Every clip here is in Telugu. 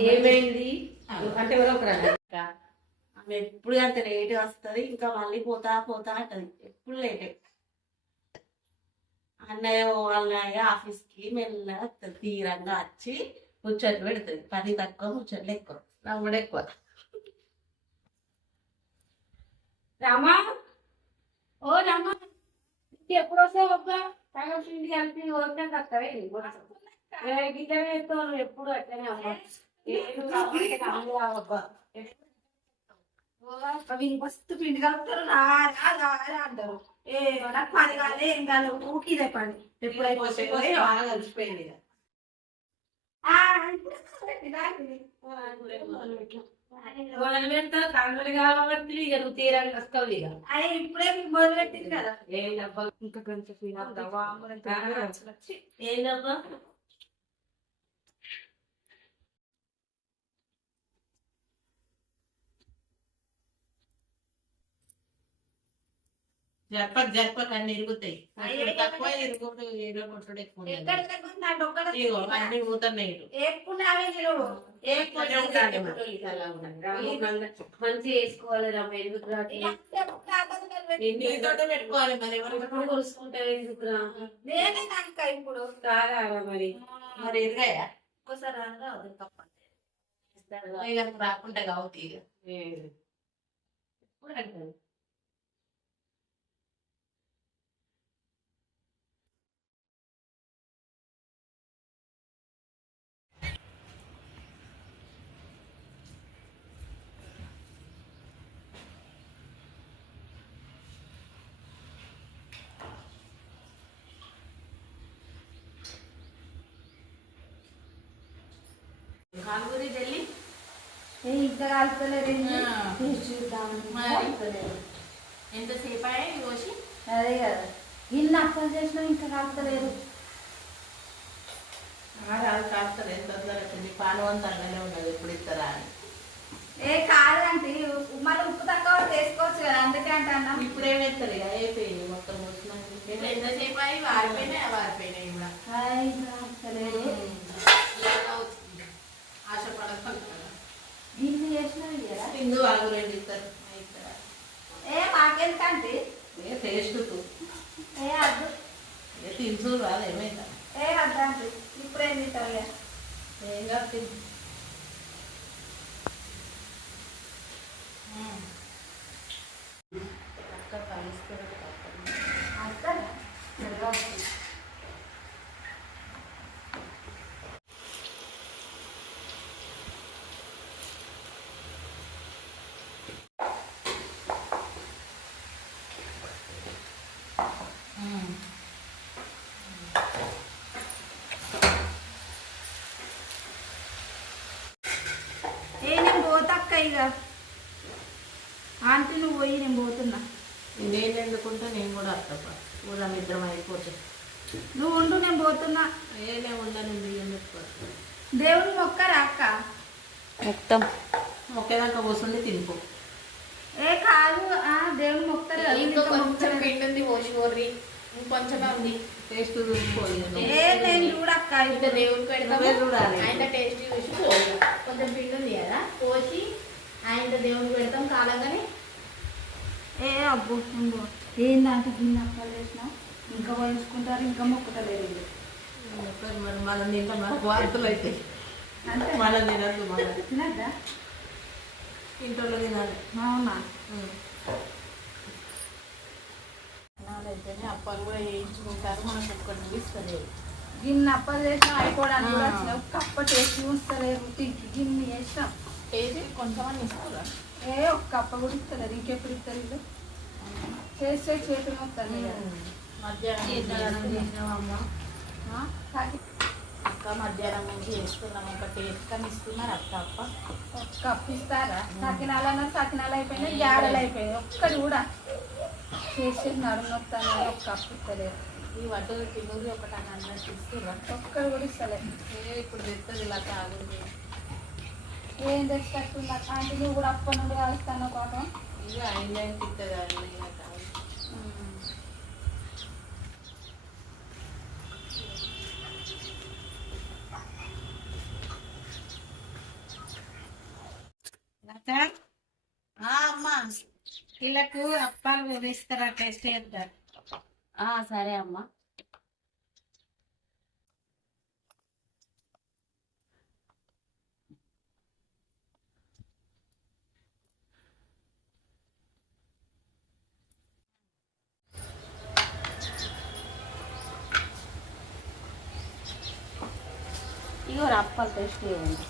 ఏమైంది? అంటే ఎవరో ఆమె ఎప్పుడు అంత లేట్ వస్తుంది ఇంకా మళ్ళీ పోతా పోతా అంటది. ఎప్పుడు లేటే అన్నయ్య వాళ్ళ ఆఫీస్కి మెల్లగా వస్తది. తీరంగా వచ్చి ముచ్చట్లు పెడుతుంది. పని తక్కువ ముచ్చట్లు ఎక్కువ. నవ్వుడు ఎక్కువ. రామా? ఓ రామా. ఎప్పుడు వస్తావు అబ్బా? సగం పిండి కలిపి వస్తావే ఎప్పుడు అట్లనే అవి మస్తు పిండి కలుపుతారు అంటారు ఏ నాకు పని కాదు ఏం కాదు ఊకి ఇదే పని ఇక. మొదలు పెడతారు కాంగలు కాబట్టి ఇక నువ్వు. వస్తావు ఇక ఇప్పుడే మొదలు పెట్టింది కదా ఏ డబ్బా ఇంకా కొంచెం అవుతావా జరపక జరపక అన్ని ఇరుగుతాయి. తక్కువ ఇరుగుడు ఏదో కొట్టుడు ఎక్కువ అన్ని పోతున్నాయి. మంచి వేసుకోవాలి రమ్మ ఎందుకు పెట్టుకోవాలి మరి ఎవరు ఎప్పుడు కొలుసుకుంటావు ఎందుకురా నేనే నాక ఇప్పుడు? రారా మరి. మరి ఒక్కసారి రాకుండా కావుతాయి ఇక ఎప్పుడు అంటారు? కాలుగురి వెళ్ళి ఇంకా. చూద్దామని మరి. కలుపుతలేరు. ఎంతసేపు అయ్యా కోసి అదే కదా. ఇన్ని అప్పలు చేసినా ఇంకా కలుపుతలేరు అది కాస్త ఎంత పాలు అలానే ఉన్నది ఎప్పుడు ఇస్తారా అని. ఏ కాదంటే మళ్ళీ ఉప్పు తక్కువ వేసుకోవచ్చు కదా. అందుకే అంటన్నా. ఇప్పుడు ఏమేస్తారు ఇక అయిపోయింది మొత్తం. వచ్చినాక ఎంతసేపు అయ్యి వారిపోయినాయి? వారిపోయినాయి కూడా. హిందూ ఆగు రెండు ఇస్తారు ఏ మాకెందుకంటే ఏ టేస్ట్ ఏ అద్దు. ఏ తినుసు రాదు ఏమైందా ఏ అద్దు ఇప్పుడు ఏం తింటారు? ఏం కాదు తిను అక్క కలుస్తారు వస్తారా? సరిగా వస్తుంది. ఏ నేను పోతక్క ఇక ఆంటీ నువ్వు పోయి నేను పోతున్నా. నేను ఎందుకుంటే? నేను కూడా అత్తప్ప కూడా ఇద్దరం అయిపోతే. నువ్వు ఉండు నేను పోతున్నా. ఏనే ఉండను బియ్యం దేవుని మొక్కరా అక్క? మొత్తం. ఒకేదాకా కూర్చుండి తినిపో. ఏ కాదు ఆ దేవుని మొక్కరు కదా, ఇంకో కొంచెం. పిండి ఉంది పోసి కొర్రి ఇంకొంచెమే ఉంది. టేస్ట్ చూసుకోవాలి ఏ నేను చూడక్క ఇంకా దేవుడికి పెడతాము చూడాలి. ఆయన టేస్ట్ చూసి పోయి. కొంచెం పిండి ఉంది కదా పోసి ఆయన దేవుడికి పెడతాం కాలంగానే ఏ అబ్బో. ఏందంటే గిన్నె అప్పలు చేసిన? ఇంకా పోయించుకుంటారు ఇంకా మొక్కుతలేరు మనం తింటే వార్తలు అయితే. అంతే. మనం తినద్దు మనం తినద్దా? ఇంట్లో తినాలి. అవునా? అప్పాలు కూడా వేయించుకుంటారు మనకు ఒక్కటి ఇస్తలేదు గిన్నె అప్పలు చేసిన అయిపోవడానికి కూడా ఒక్క అప్ప చేసి ఉంచలేరు టిక్కి గిన్నె చేసినాం. కొంచెం అని ఇస్తారా? ఏ ఒక్క అప్ప కూడా ఇస్తలేరు ఇంకెప్పుడు ఇస్తారు వీళ్ళు? చేస్తే చేతులు మొత్తాన్ని మధ్యాహ్నం చేసినావమ్మా అక్క మధ్యాహ్నం నుంచి వేసుకున్నాం ఒక టేస్ట్ అని ఇస్తున్నారు అక్క అప్ప. ఒక్క అప్పు ఇస్తారా సకినాలు అన్నారు సకినాలు అయిపోయినాయి జాడలు అయిపోయినాయి ఒక్కటి కూడా చేసి నడుము మొత్తాన్ని ఒక్క అప్పు ఇస్తలేరు ఈ వడ్డు తిన్నూరి ఒకటి అని అన్నట్టు ఇస్తుర్రా ఒక్కడు కూడా ఇస్తలేదు ఇప్పుడు తెస్తుంది ఇలా తాగుంది ఏం తెచ్చినట్టుంది అక్క అంటే నువ్వు కూడా అప్పటి నుండి కలుస్తాను పాపం. ఇక ఆయన తింటుంది ఆయన కాదు అత్త ఆ, అమ్మా వీళ్ళకు అప్పాలు వేస్తారా టేస్ట్ ఆ, సరే అమ్మా. ఇగో అప్పలు టేస్ట్ చేయండి.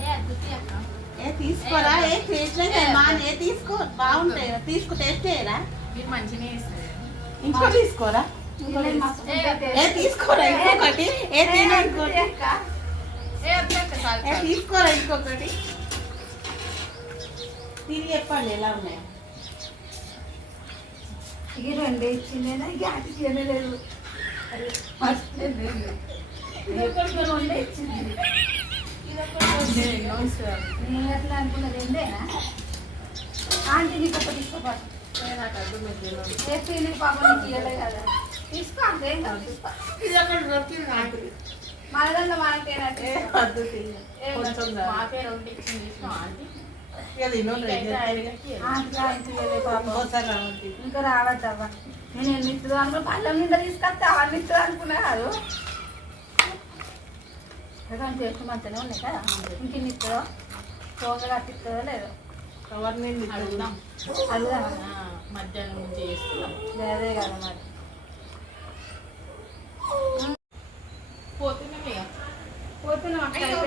ఏ అద్దుతి అక్క. ఏ తీసుకోరా? ఏ టేస్ట్ మా ఏ తీసుకో. బాగుంటాయి తీసుకో టేస్ట్ చేయరా? మీరు మంచిగా చేస్తారు? ఇంకో తీసుకోరా? వీళ్ళే మస్తు ఏ, ఉంటాయి ఏ తీసుకోరా ఇంకొకటి? ఏ తిను ఇంకోటి అక్క. ఏ అద్దు అక్క చాలు ఏ చాలు. తీసుకోరా ఇంకొకటి? తిరిగి చెప్పండి ఎలా ఉన్నాయి? ఇది రెండే ఇచ్చిందేనా గ్యాస్ చేయలేదు ఫస్ట్ రెండే. ఇచ్చింది ఏ, నోస్. నేను ఎట్లా అనుకున్నా ఆంటీ నీకు ఏ, ఫీలింగ్ పాప నీకు కదా తీసుకో అంతే తీసుకో ఇది దొరికింది నాకు కొంచెం మాకే రెండు ఇచ్చింది తీసుకో ఆంటీ ఇంటికి ఇంకా రావద్దవ్వ. నేను ఎన్ని ఇస్తుందో అనుకో పళ్ళ మీద తీసుకొస్తే అవన్నీ ఇస్తుందో అనుకున్నా కాదు. టేస్ట్ మంచిగానే ఉన్నాయి కదా? ఇంకెన్ని ఇస్తుందో ఫోన్గా కట్టిస్తుందో లేదో? ఇట్లా అడుగుదాం. అడుగుదామా? ఆ, మధ్యాహ్నం నుంచి చేస్తున్నాం. అదే కదా మరి. పోతున్నాం అక్క అయ్యో,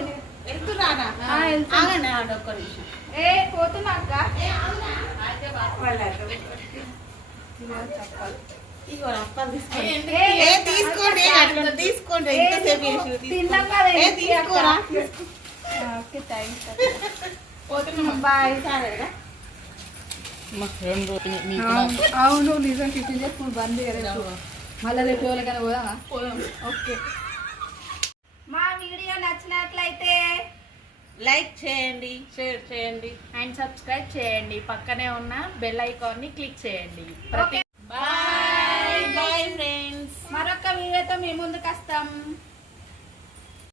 తీసుకోండి. చేసి అవును నిజం టిఫిన్ చేసుకుని బంద్ మళ్ళీ రేపు ఎవరికైనా పోదామా? పోదాం. ఓకే. మా వీడియో నచ్చినట్లయితే లైక్ చేయండి. షేర్ చేయండి. అండ్ సబ్స్క్రైబ్ చేయండి. పక్కనే ఉన్న బెల్ ఐకాన్ని క్లిక్ చేయండి. ప్రతి బాయ్ బాయ్ ముందుకు వస్తాం